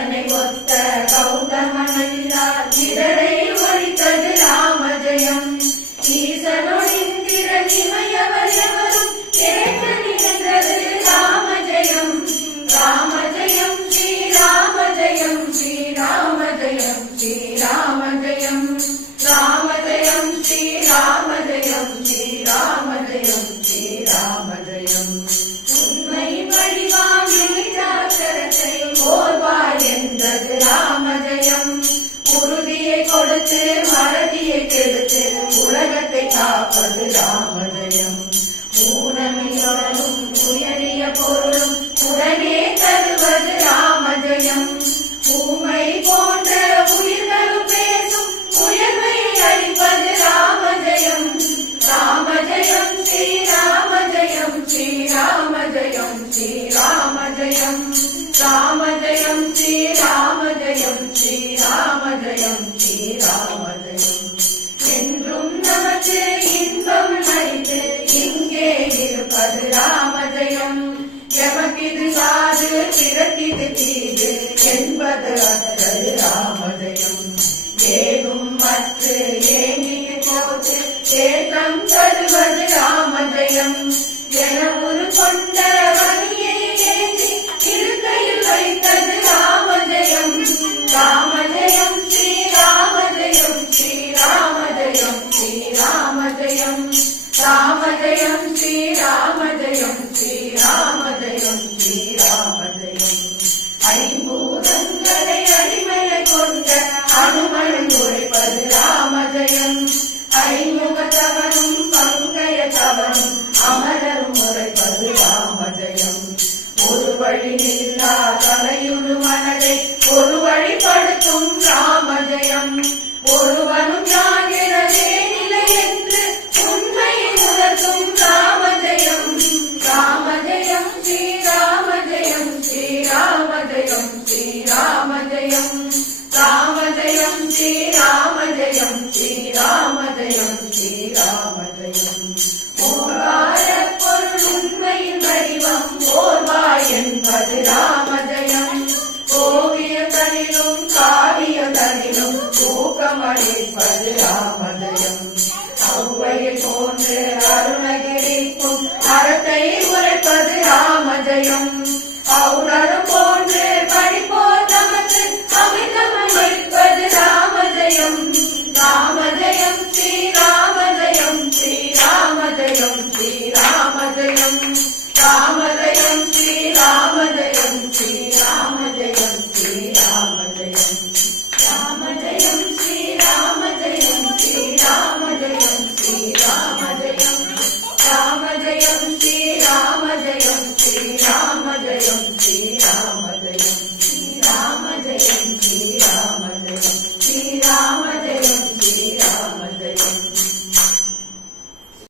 அதனை ஒத்த கௌதமனல்லார் இடரை ஒழித்தது ராமஜயம். ஈசனொழிந்திர இமயவர் எவரும் கேட்க நிகழ்ந்தது ராமஜயம். ராமஜயம் ஸ்ரீராமஜயம் ஸ்ரீராமஜயம் ஸ்ரீராமஜயம் ராமஜயம் ஸ்ரீராமஜயம் ஸ்ரீராமஜயம் ஸ்ரீராமஜயம். உண்மை வடிவாம் இனிதாக்கரத்தை ஓர்வாய் என்றது ராமஜயம். உறுதியை கொடுத்து மறதியை கெடுத்து உலகத்தை காப்பது ராமஜயம். ஊனமையுடனும் உயரிய பொருளும் உடனே தருவது ராமஜயம். ஊமை போன்ற உயிர்களும் பேசும் உயர்வையை அளிப்பது ராமஜயம். ராமஜயம் ஸ்ரீராமஜயம் ஸ்ரீராமஜயம் ஸ்ரீராமஜயம் ராமஜயம் ஸ்ரீராமஜயம் ஸ்ரீராமஜயம் ஸ்ரீராமஜயம். என்றும் நமக்கு இன்பம் அளித்து இங்கே இருப்பது ராமஜயம். எமக்கிது சாது பிறக்கிது தீது என்பது அற்றது ராமஜயம். ஏதும் மற்ற ஏங்கிய போது ஏற்றம் தருவது ராமஜயம். என ஒரு கொண்ட வழியை ஏந்தி இருக்கையில் வைத்தது ராமஜயம். ராமஜயம் ஸ்ரீராமஜயம் ஸ்ரீராமஜயம் ஸ்ரீராமஜயம் ராமஜயம் ஸ்ரீராமஜயம் ஸ்ரீராமஜயம் ஸ்ரீராமஜயம். ஐம்பூதங்களை அடிமையை கொண்ட அனுமனை உழைப்பது ராமஜயம். ஐமுகத்தவனும் பங்கயத்தவனும் அமரரும் உரைப்பது ராமஜயம். ஒரு வழி நில்லா தலையுறு மனதை ஒரு வழிப்படுத்தும் ராமஜயம். ஒருவனும் யாகிறதே நிலை என்று உண்மையை உணர்த்தும் ராமஜயம். ராமஜயம் ஸ்ரீராமஜயம் ஸ்ரீராமஜயம் ஸ்ரீராமஜயம் ராமஜயம் ஸ்ரீராமஜயம் ஸ்ரீராமஜயம் ஸ்ரீராமஜயம். ஓராய பொருள் உண்மையின் வடிவம் ஓர்வாய் என்பது ராமஜயம். ஓவியத்தனிலும் காவியத்தனிலும் ஊக்கமளிப்பது ராமஜயம். ஔவையில் போன்று அருணகிரிக்கும் அறத்தை உரைப்பது ராமஜயம். ஔடரும் போன்று படிப்போர் நமக்கு அமிர்தமளிப்பது ராமஜயம். ராமஜயம் ஸ்ரீராமஜயம் ஸ்ரீராமஜயம் ஸ்ரீராமஜயம் ராமஜயம்